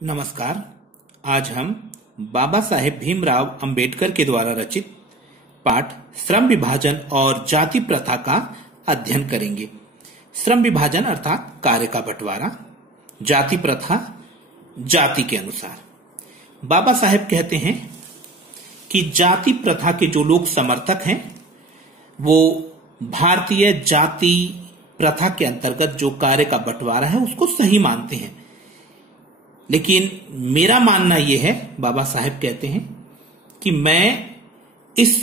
नमस्कार। आज हम बाबा साहेब भीमराव अंबेडकर के द्वारा रचित पाठ श्रम विभाजन और जाति प्रथा का अध्ययन करेंगे। श्रम विभाजन अर्थात कार्य का बंटवारा, जाति प्रथा जाति के अनुसार। बाबा साहेब कहते हैं कि जाति प्रथा के जो लोग समर्थक हैं वो भारतीय जाति प्रथा के अंतर्गत जो कार्य का बंटवारा है उसको सही मानते हैं। लेकिन मेरा मानना यह है, बाबा साहेब कहते हैं कि मैं इस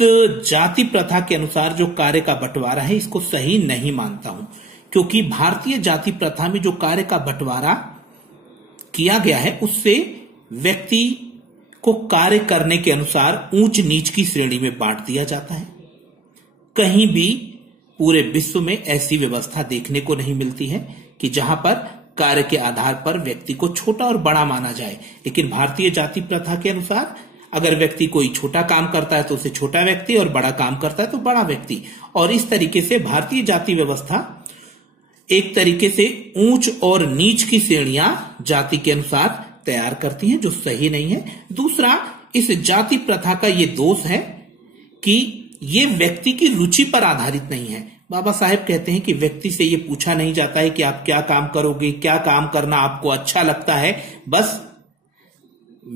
जाति प्रथा के अनुसार जो कार्य का बंटवारा है इसको सही नहीं मानता हूं, क्योंकि भारतीय जाति प्रथा में जो कार्य का बंटवारा किया गया है उससे व्यक्ति को कार्य करने के अनुसार ऊंच नीच की श्रेणी में बांट दिया जाता है। कहीं भी पूरे विश्व में ऐसी व्यवस्था देखने को नहीं मिलती है कि जहां पर कार्य के आधार पर व्यक्ति को छोटा और बड़ा माना जाए। लेकिन भारतीय जाति प्रथा के अनुसार अगर व्यक्ति कोई छोटा काम करता है तो उसे छोटा व्यक्ति, और बड़ा काम करता है तो बड़ा व्यक्ति। और इस तरीके से भारतीय जाति व्यवस्था एक तरीके से ऊंच और नीच की श्रेणियां जाति के अनुसार तैयार करती हैं, जो सही नहीं है। दूसरा, इस जाति प्रथा का ये दोष है कि ये व्यक्ति की रुचि पर आधारित नहीं है। बाबा साहेब कहते हैं कि व्यक्ति से ये पूछा नहीं जाता है कि आप क्या काम करोगे, क्या काम करना आपको अच्छा लगता है। बस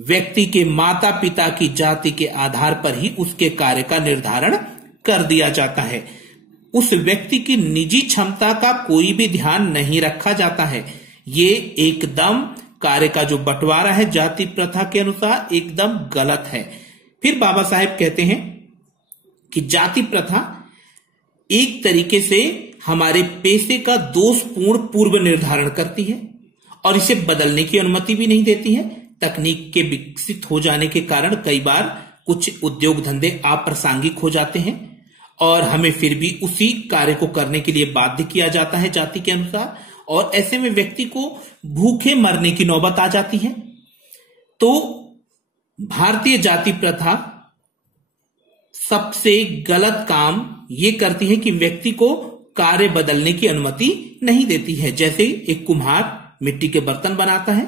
व्यक्ति के माता पिता की जाति के आधार पर ही उसके कार्य का निर्धारण कर दिया जाता है। उस व्यक्ति की निजी क्षमता का कोई भी ध्यान नहीं रखा जाता है। ये एकदम कार्य का जो बंटवारा है जाति प्रथा के अनुसार एकदम गलत है। फिर बाबा साहेब कहते हैं कि जाति प्रथा एक तरीके से हमारे पेशे का दोषपूर्ण पूर्व निर्धारण करती है और इसे बदलने की अनुमति भी नहीं देती है। तकनीक के विकसित हो जाने के कारण कई बार कुछ उद्योग धंधे अप्रासंगिक हो जाते हैं और हमें फिर भी उसी कार्य को करने के लिए बाध्य किया जाता है जाति के अनुसार, और ऐसे में व्यक्ति को भूखे मरने की नौबत आ जाती है। तो भारतीय जाति प्रथा सबसे गलत काम ये करती है कि व्यक्ति को कार्य बदलने की अनुमति नहीं देती है। जैसे एक कुम्हार मिट्टी के बर्तन बनाता है,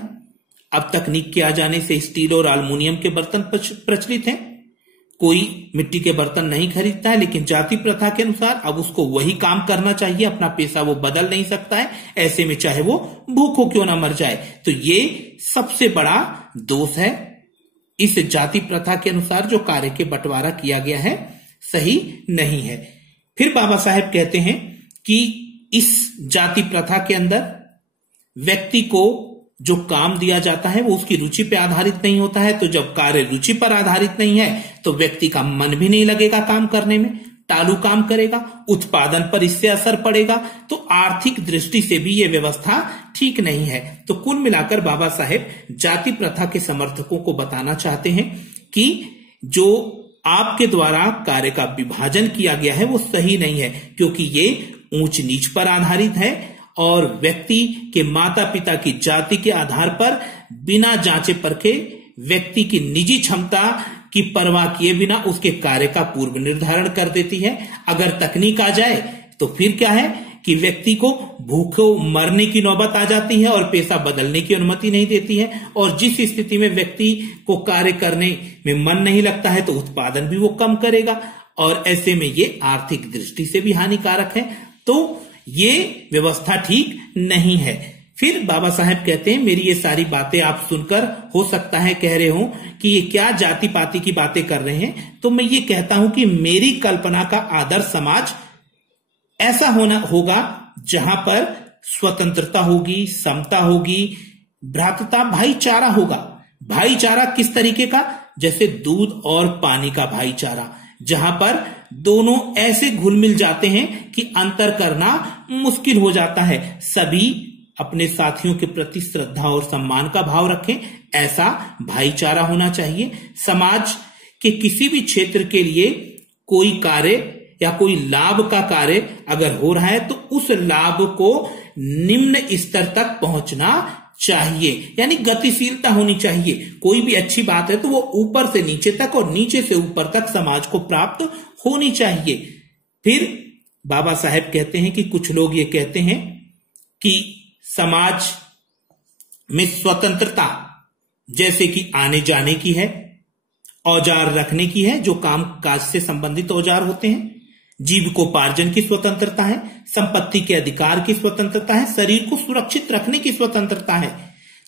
अब तकनीक के आ जाने से स्टील और एल्युमिनियम के बर्तन प्रचलित हैं। कोई मिट्टी के बर्तन नहीं खरीदता है, लेकिन जाति प्रथा के अनुसार अब उसको वही काम करना चाहिए, अपना पेशा वो बदल नहीं सकता है। ऐसे में चाहे वो भूखों क्यों ना मर जाए। तो ये सबसे बड़ा दोष है। इस जाति प्रथा के अनुसार जो कार्य के बंटवारा किया गया है सही नहीं है। फिर बाबा साहेब कहते हैं कि इस जाति प्रथा के अंदर व्यक्ति को जो काम दिया जाता है वो उसकी रुचि पर आधारित नहीं होता है। तो जब कार्य रुचि पर आधारित नहीं है तो व्यक्ति का मन भी नहीं लगेगा काम करने में, टालू काम करेगा, उत्पादन पर इससे असर पड़ेगा। तो आर्थिक दृष्टि से भी यह व्यवस्था ठीक नहीं है। तो कुल मिलाकर बाबा साहेब जाति प्रथा के समर्थकों को बताना चाहते हैं कि जो आपके द्वारा कार्य का विभाजन किया गया है वो सही नहीं है, क्योंकि ये ऊंच नीच पर आधारित है और व्यक्ति के माता पिता की जाति के आधार पर बिना जांचे परखे व्यक्ति की निजी क्षमता की परवाह किए बिना उसके कार्य का पूर्व निर्धारण कर देती है। अगर तकनीक आ जाए तो फिर क्या है कि व्यक्ति को भूखों मरने की नौबत आ जाती है और पेशा बदलने की अनुमति नहीं देती है। और जिस स्थिति में व्यक्ति को कार्य करने में मन नहीं लगता है तो उत्पादन भी वो कम करेगा, और ऐसे में ये आर्थिक दृष्टि से भी हानिकारक है। तो ये व्यवस्था ठीक नहीं है। फिर बाबा साहेब कहते हैं, मेरी ये सारी बातें आप सुनकर हो सकता है कह रहे हो कि ये क्या जाति पाति की बातें कर रहे हैं। तो मैं ये कहता हूं कि मेरी कल्पना का आदर्श समाज ऐसा होगा जहां पर स्वतंत्रता होगी, समता होगी, भ्रातृता, भाईचारा होगा। भाईचारा किस तरीके का? जैसे दूध और पानी का भाईचारा, जहां पर दोनों ऐसे घुल मिल जाते हैं कि अंतर करना मुश्किल हो जाता है। सभी अपने साथियों के प्रति श्रद्धा और सम्मान का भाव रखें, ऐसा भाईचारा होना चाहिए। समाज के किसी भी क्षेत्र के लिए कोई कार्य या कोई लाभ का कार्य अगर हो रहा है तो उस लाभ को निम्न स्तर तक पहुंचना चाहिए, यानी गतिशीलता होनी चाहिए। कोई भी अच्छी बात है तो वो ऊपर से नीचे तक और नीचे से ऊपर तक समाज को प्राप्त होनी चाहिए। फिर बाबा साहेब कहते हैं कि कुछ लोग ये कहते हैं कि समाज में स्वतंत्रता जैसे कि आने जाने की है, औजार रखने की है, जो काम काज से संबंधित औजार होते हैं, जीविकोपार्जन की स्वतंत्रता है, संपत्ति के अधिकार की स्वतंत्रता है, शरीर को सुरक्षित रखने की स्वतंत्रता है।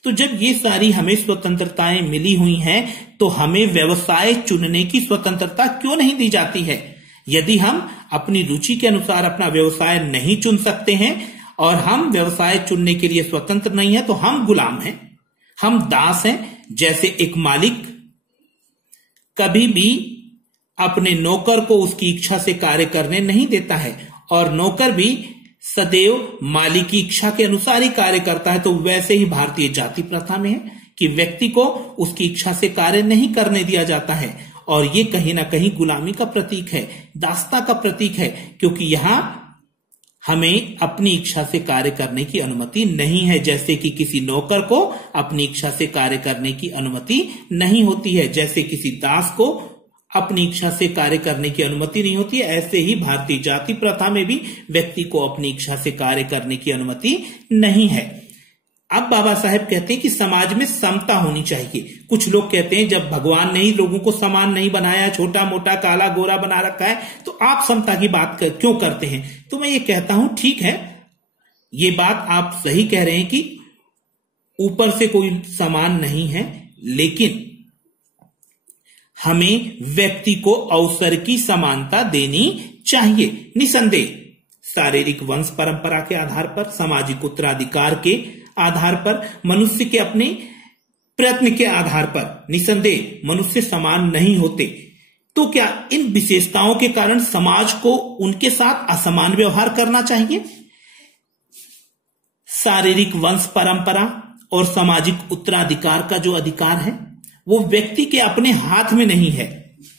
तो जब ये सारी हमें स्वतंत्रताएं मिली हुई हैं, तो हमें व्यवसाय चुनने की स्वतंत्रता क्यों नहीं दी जाती है? यदि हम अपनी रुचि के अनुसार अपना व्यवसाय नहीं चुन सकते हैं और हम व्यवसाय चुनने के लिए स्वतंत्र नहीं है, तो हम गुलाम हैं, हम दास हैं। जैसे एक मालिक कभी भी अपने नौकर को उसकी इच्छा से कार्य करने नहीं देता है और नौकर भी सदैव मालिक की इच्छा के अनुसार ही कार्य करता है, तो वैसे ही भारतीय जाति प्रथा में है कि व्यक्ति को उसकी इच्छा से कार्य नहीं करने दिया जाता है और ये कहीं ना कहीं गुलामी का प्रतीक है, दासता का प्रतीक है, क्योंकि यहां हमें अपनी इच्छा से कार्य करने की अनुमति नहीं है। जैसे कि किसी नौकर को अपनी इच्छा से कार्य करने की अनुमति नहीं होती है, जैसे किसी दास को अपनी इच्छा से कार्य करने की अनुमति नहीं होती है, ऐसे ही भारतीय जाति प्रथा में भी व्यक्ति को अपनी इच्छा से कार्य करने की अनुमति नहीं है। अब बाबा साहेब कहते हैं कि समाज में समता होनी चाहिए। कुछ लोग कहते हैं जब भगवान ने ही लोगों को समान नहीं बनाया, छोटा मोटा काला गोरा बना रखा है, तो आप समता की बात क्यों करते हैं? तो मैं ये कहता हूं ठीक है, ये बात आप सही कह रहे हैं कि ऊपर से कोई समान नहीं है, लेकिन हमें व्यक्ति को अवसर की समानता देनी चाहिए। निसंदेह शारीरिक वंश परंपरा के आधार पर, सामाजिक उत्तराधिकार के आधार पर, मनुष्य के अपने प्रयत्न के आधार पर निसंदेह मनुष्य समान नहीं होते। तो क्या इन विशेषताओं के कारण समाज को उनके साथ असमान व्यवहार करना चाहिए? शारीरिक वंश परंपरा और सामाजिक उत्तराधिकार का जो अधिकार है वो व्यक्ति के अपने हाथ में नहीं है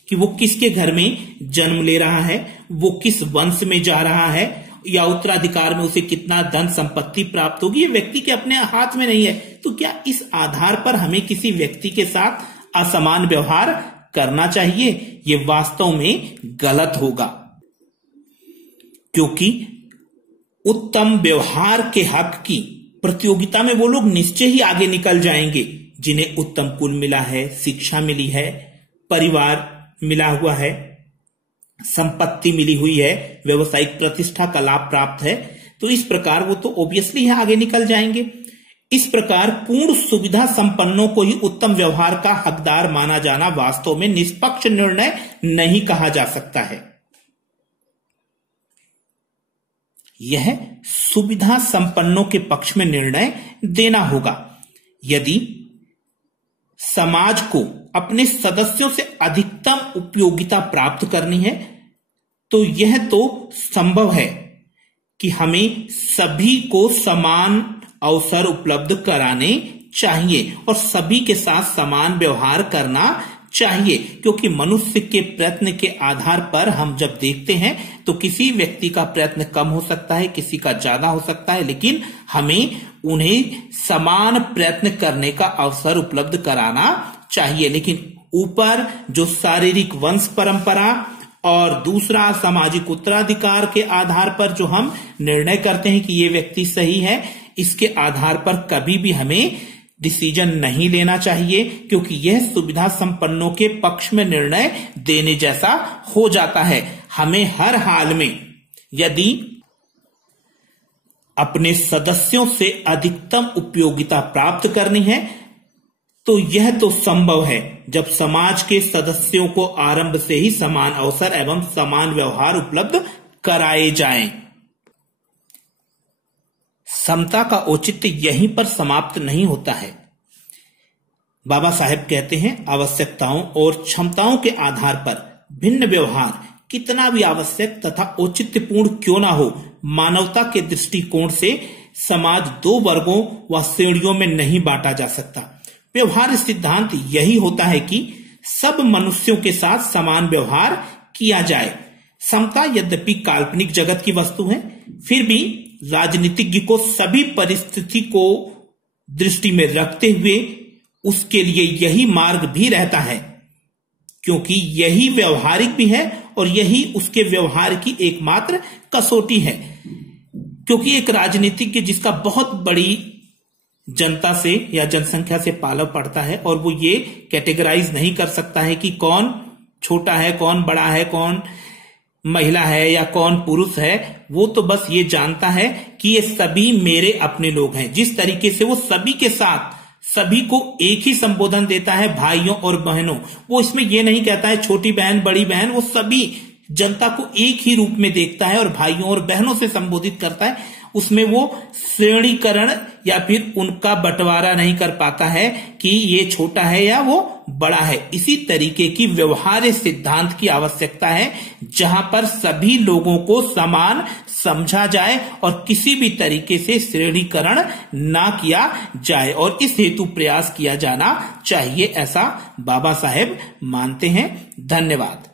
कि वो किसके घर में जन्म ले रहा है, वो किस वंश में जा रहा है, या उत्तराधिकार में उसे कितना धन संपत्ति प्राप्त होगी, ये व्यक्ति के अपने हाथ में नहीं है। तो क्या इस आधार पर हमें किसी व्यक्ति के साथ असमान व्यवहार करना चाहिए? ये वास्तव में गलत होगा, क्योंकि उत्तम व्यवहार के हक की प्रतियोगिता में वो लोग निश्चय ही आगे निकल जाएंगे जिन्हें उत्तम कुल मिला है, शिक्षा मिली है, परिवार मिला हुआ है, संपत्ति मिली हुई है, व्यवसायिक प्रतिष्ठा का लाभ प्राप्त है। तो इस प्रकार वो तो ऑब्वियसली है आगे निकल जाएंगे। इस प्रकार पूर्ण सुविधा संपन्नों को ही उत्तम व्यवहार का हकदार माना जाना वास्तव में निष्पक्ष निर्णय नहीं कहा जा सकता है। यह सुविधा संपन्नों के पक्ष में निर्णय देना होगा। यदि समाज को अपने सदस्यों से अधिकतम उपयोगिता प्राप्त करनी है, तो यह तो संभव है कि हमें सभी को समान अवसर उपलब्ध कराने चाहिए और सभी के साथ समान व्यवहार करना चाहिए, क्योंकि मनुष्य के प्रयत्न के आधार पर हम जब देखते हैं तो किसी व्यक्ति का प्रयत्न कम हो सकता है, किसी का ज्यादा हो सकता है, लेकिन हमें उन्हें समान प्रयत्न करने का अवसर उपलब्ध कराना चाहिए। लेकिन ऊपर जो शारीरिक वंश परंपरा और दूसरा सामाजिक उत्तराधिकार के आधार पर जो हम निर्णय करते हैं कि ये व्यक्ति सही है, इसके आधार पर कभी भी हमें डिसीजन नहीं लेना चाहिए, क्योंकि यह सुविधा संपन्नों के पक्ष में निर्णय देने जैसा हो जाता है। हमें हर हाल में यदि अपने सदस्यों से अधिकतम उपयोगिता प्राप्त करनी है, तो यह तो संभव है जब समाज के सदस्यों को आरंभ से ही समान अवसर एवं समान व्यवहार उपलब्ध कराए जाएं। समता का औचित्य यहीं पर समाप्त नहीं होता है। बाबा साहेब कहते हैं, आवश्यकताओं और क्षमताओं के आधार पर भिन्न व्यवहार कितना भी आवश्यक तथा औचित्यपूर्ण क्यों ना हो, मानवता के दृष्टिकोण से समाज दो वर्गों व श्रेणियों में नहीं बांटा जा सकता। व्यवहार सिद्धांत यही होता है कि सब मनुष्यों के साथ समान व्यवहार किया जाए। समता यद्यपि काल्पनिक जगत की वस्तु है, फिर भी राजनीतिज्ञ को सभी परिस्थिति को दृष्टि में रखते हुए उसके लिए यही मार्ग भी रहता है, क्योंकि यही व्यवहारिक भी है और यही उसके व्यवहार की एकमात्र कसौटी है। क्योंकि एक राजनीतिज्ञ जिसका बहुत बड़ी जनता से या जनसंख्या से पाला पड़ता है और वो ये कैटेगराइज नहीं कर सकता है कि कौन छोटा है, कौन बड़ा है, कौन महिला है या कौन पुरुष है। वो तो बस ये जानता है कि ये सभी मेरे अपने लोग हैं। जिस तरीके से वो सभी के साथ सभी को एक ही संबोधन देता है, भाइयों और बहनों, वो इसमें ये नहीं कहता है छोटी बहन बड़ी बहन, वो सभी जनता को एक ही रूप में देखता है और भाइयों और बहनों से संबोधित करता है। उसमें वो श्रेणीकरण या फिर उनका बंटवारा नहीं कर पाता है कि ये छोटा है या वो बड़ा है। इसी तरीके की व्यवहार्य सिद्धांत की आवश्यकता है जहां पर सभी लोगों को समान समझा जाए और किसी भी तरीके से श्रेणीकरण ना किया जाए, और इस हेतु प्रयास किया जाना चाहिए, ऐसा बाबा साहेब मानते हैं। धन्यवाद।